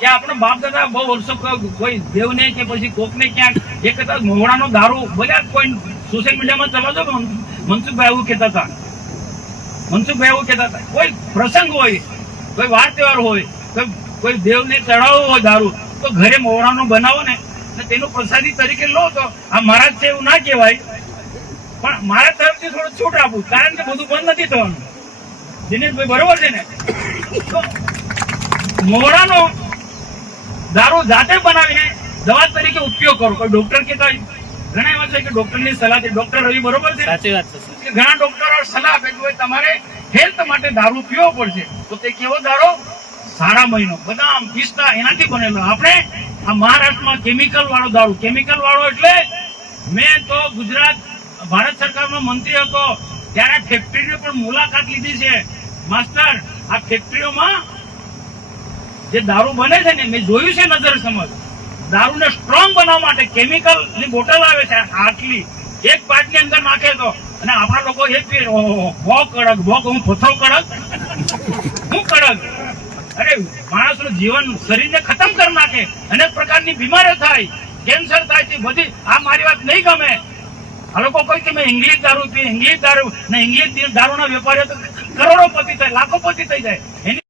કે આપણા બાપ દાદા બહુ વર્ષો કોઈ દેવને કે પછી કોકને ક્યાંક એ કદાચ મોહડાનો દારૂ બધા કોઈ સોશિયલ મીડિયામાં ચલાવજો મનસુખભાઈ એવું કહેતા હતા કોઈ પ્રસંગ હોય, કોઈ વાર તહેવાર હોય, કોઈ દેવને ચડાવવો હોય દારૂ, તો ઘરે મોહડાનો બનાવો ને તેનું પ્રસાદી તરીકે લો. તો આ મહારાજ છે એવું ના કહેવાય, પણ મારા તરફથી થોડું છૂટ આપું, કારણ કે બધું બંધ નથી થવાનું. દિનેશભાઈ બરોબર છે ને? તો મોહડાનો દારૂ જાતે બનાવીને દવા તરીકે ઉપયોગ કરો. કોઈ ડોક્ટર કહેતા ઘણા એવા છે કે ડોક્ટરની સલાહ છે, ડોક્ટર રવિ બરોબર છે, સાચી વાત છે, ઘણા ડોક્ટરો સલાહ આપે કે તમારે હેલ્થ માટે દારૂ પીવો પડશે. તો તે કેવો દારૂ? સારા મહિનો, બદામ, પિસ્તા એનાથી બનેલો. આપણે આ મહારાષ્ટ્રમાં કેમિકલ વાળો દારૂ, કેમિકલ વાળો એટલે મેં તો ગુજરાત ભારત સરકારનો મંત્રી હતો ત્યારે ફેક્ટરીની પણ મુલાકાત લીધી છે. માસ્ટર, આ ફેક્ટરીઓમાં જે દારૂ બને છે ને મેં જોયું છે નજર સમજ. દારૂને સ્ટ્રોંગ બનાવવા માટે કેમિકલ ની બોટલ આવે છે આટલી, એક પાટની અંદર નાખે તો, અને આપણા લોકો એક ભો કડક, ભો હું પથ્થરો કડક, હું કડક. અરે માણસનું જીવન શરીરને ખતમ કરી નાખે, અનેક પ્રકારની બીમારીઓ થાય, કેન્સર થાય છે બધી. આ મારી વાત નહીં ગમે. આ લોકો કોઈ કે મેં ઇંગ્લિશ દારૂ પીએ, ઇંગ્લિશ દારૂ ને ઇંગ્લિશ દારૂના વેપારીઓ તો કરોડોપતિ થાય, લાખોપતિ થઈ જાય.